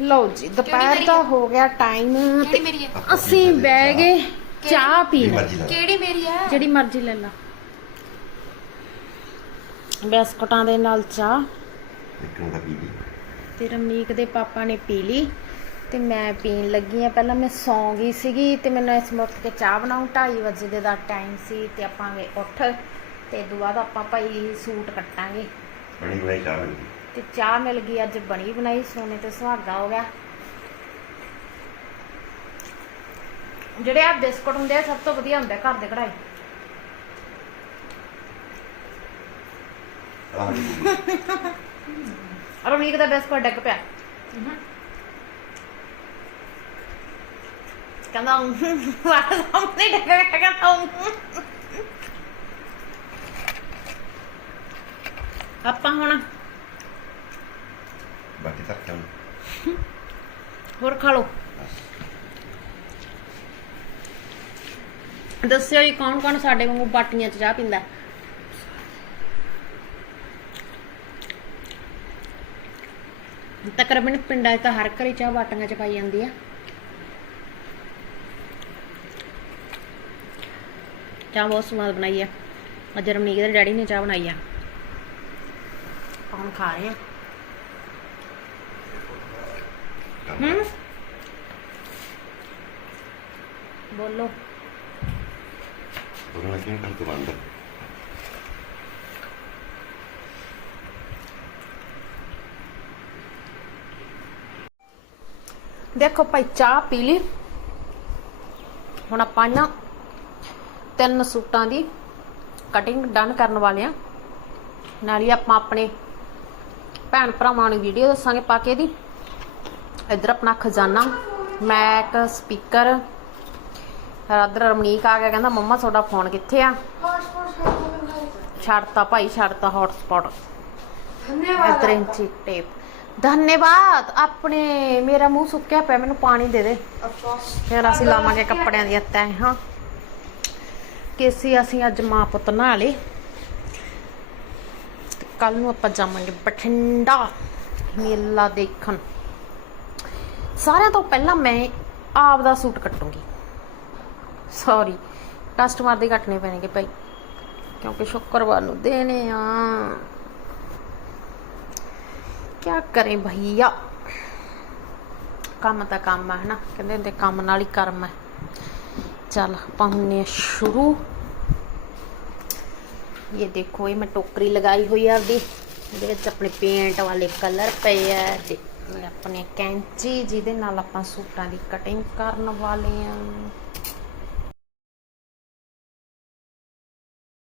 ਲਓ ਜੀ ਦੁਪਹਿਰ ਦਾ ਹੈ? ਹੋ ਗਿਆ ਟਾਈਮ ਕਿਹੜੀ ਤੇ ਮੇਰੀ ਹੈ? ਅਸੀਂ ਬਹਿ ਗਏ ਚਾਹ ਪੀਣ ਕਿਹੜੀ ਮੇਰੀ ਹੈ? ਜਿਹੜੀ ਮਰਜ਼ੀ ਲੈ ਲਾ। ਬਿਸਕੁਟਾਂ ਦੇ ਨਾਲ ਚਾਹ। ਇੱਕ ਤਾਂ ਪੀ ਲਈ। ਤੇ ਰਮਨੀਕ ਦੇ ਪਾਪਾ ਨੇ ਪੀ ਲਈ। ਤੇ ਮੈਂ ਪੀਣ ਲੱਗੀ ਆ ਪਹਿਲਾਂ ਮੈਂ ਸੌਂ ਗਈ ਸੀਗੀ ਤੇ ਮੈਨੂੰ ਇਸ ਮੁੱਠ ਕੇ ਚਾਹ ਬਣਾਉਂ 2:30 ਵਜੇ ਦੇ ਦਾ ਟਾਈਮ ਸੀ ਤੇ ਆਪਾਂ ਵੇ ਉੱਠ। ਤੇ ਦੁਆ ਦਾ ਆਪਾਂ ਭਾਈ ਸੂਟ ਕੱਟਾਂਗੇ। ਬਣੀ ਬਣਾਈ ਚਾਹ ਗਈ। ਤੇ ਚਾਹ ਮਿਲ ਗਈ ਅੱਜ ਬਣੀ ਬਣਾਈ ਸੋਨੇ ਤੇ ਸੁਹਾਗਾ ਹੋ ਗਿਆ ਜਿਹੜੇ ਆ ਬਿਸਕੁਟ ਹੁੰਦੇ ਆ ਸਭ ਤੋਂ ਵਧੀਆ ਹੁੰਦੇ ਘਰ ਦੇ ਕਢਾਈ ਰਮਨੀਕ ਦਾ ਬਿਸਕੁਟ ਡਿੱਗ ਪਿਆ ਕਹਿੰਦਾ ਵਾਹ ਸਾਹਮਣੇ ਡਿੱਗ ਪਿਆ ਕਹਿੰਦਾ ਆਪਾਂ ਹੁਣ ਬਾਕੀ ਤੱਕ ਚੱਲ ਹੋਰ ਖਾ ਲਓ ਦੱਸਿਓ ਜੀ ਕੌਣ ਕੌਣ ਸਾਡੇ ਵਾਂਗੂ ਬਾਟੀਆਂ 'ਚ ਚਾਹ ਪੀਂਦਾ? ਤਕਰੀਬਨ ਪਿੰਡਾਂ 'ਚ ਤਾਂ ਹਰ ਘਰੇ ਚਾਹ ਬਾਟੀਆਂ 'ਚ ਪਾਈ ਜਾਂਦੀ ਆ। ਚਾਹ ਬਹੁਤ ਸਵਾਦ ਬਣਾਈ ਆ। ਅੱਜ ਰਮਨੀਕ ਦੇ ਡੈਡੀ ਨੇ ਚਾਹ ਬਣਾਈ ਆ। ਹੁਣ ਖਾ ਰਹੇ ਆ ਹੂੰ ਬੋਲੋ। ਉਹਨਾਂ ਨੇ ਕਿਹਾ ਕੰਮ ਤੋਂ ਬੰਦ ਦੇਖੋ ਭਾਈ ਚਾਹ ਪੀ ਲਈ। ਹੁਣ ਆਪਾਂ ਨਾ ਤਿੰਨ ਸੂਟਾਂ ਦੀ ਕਟਿੰਗ ਡਨ ਕਰਨ ਵਾਲੇ ਆ। ਨਾਲ ਹੀ ਆਪਾਂ ਆਪਣੇ ਭੈਣ ਭਰਾਵਾਂ ਨੂੰ ਵੀਡੀਓ ਦੱਸਾਂਗੇ ਪਾ ਕੇ ਦੀ ਇੱਧਰ ਆਪਣਾ ਖਜ਼ਾਨਾ ਮੈਕ ਸਪੀਕਰ ਰਾਦਰ ਰਮਣੀਕ ਆ ਗਿਆ ਕਹਿੰਦਾ ਮੰਮਾ ਤੁਹਾਡਾ ਫੋਨ ਕਿੱਥੇ ਆ? ਛੱਡਤਾ ਭਾਈ ਛੱਡਤਾ ਹੌਟਸਪੌਟ ਧੰਨਵਾਦ ਇੰਚੀ ਟੇਪ ਧੰਨਵਾਦ ਆਪਣੇ ਮੇਰਾ ਮੂੰਹ ਸੁੱਕਿਆ ਪਿਆ ਮੈਨੂੰ ਪਾਣੀ ਦੇ ਦੇ। ਫਿਰ ਅਸੀਂ ਲਾਵਾਂਗੇ ਕੱਪੜਿਆਂ ਦੀਆਂ ਤੈਂ ਹਾਂ। ਕੇਸੀ ਅਸੀਂ ਅੱਜ ਮਾਂ ਪੁੱਤ ਨਹਾ ਲਏ। ਕੱਲ ਨੂੰ ਆਪਾਂ ਜਾਵਾਂਗੇ ਬਠਿੰਡਾ ਮੇਲਾ ਦੇਖਣ। ਸਾਰਿਆਂ ਤੋਂ ਪਹਿਲਾਂ ਮੈਂ ਆਪ ਦਾ ਸੂਟ ਕੱਟੂੰਗੀ। ਸੌਰੀ ਕਸਟਮਰ ਦੇ ਕੱਟਣੇ ਪੈਣਗੇ ਭਾਈ। ਕਿਉਂਕਿ ਸ਼ੁੱਕਰਵਾਰ ਨੂੰ ਦੇਣੇ ਆ। ਕਿਆ ਕਰੇ ਭਈਆ? ਕੰਮ ਤਾਂ ਕੰਮ ਹੈ ਨਾ ਕਹਿੰਦੇ ਹੁੰਦੇ ਕੰਮ ਨਾਲ ਹੀ ਕਰਮ ਹੈ ਚੱਲ, ਆਪਾਂ ਹੁੰਨੇ ਆ ਸ਼ੁਰੂ। ਇਹ ਦੇਖੋ, ਇਹ ਮੈਂ ਟੋਕਰੀ ਲਗਾਈ ਹੋਈ ਆ ਆਪਦੀ। ਇਹਦੇ ਵਿੱਚ ਆਪਣੇ ਪੇਂਟ ਵਾਲੇ ਕਲਰ ਪਏ ਆ ਤੇ ਇਹ ਆਪਣੇ ਕੈਂਚੀ, ਜਿਹਦੇ ਨਾਲ ਆਪਾਂ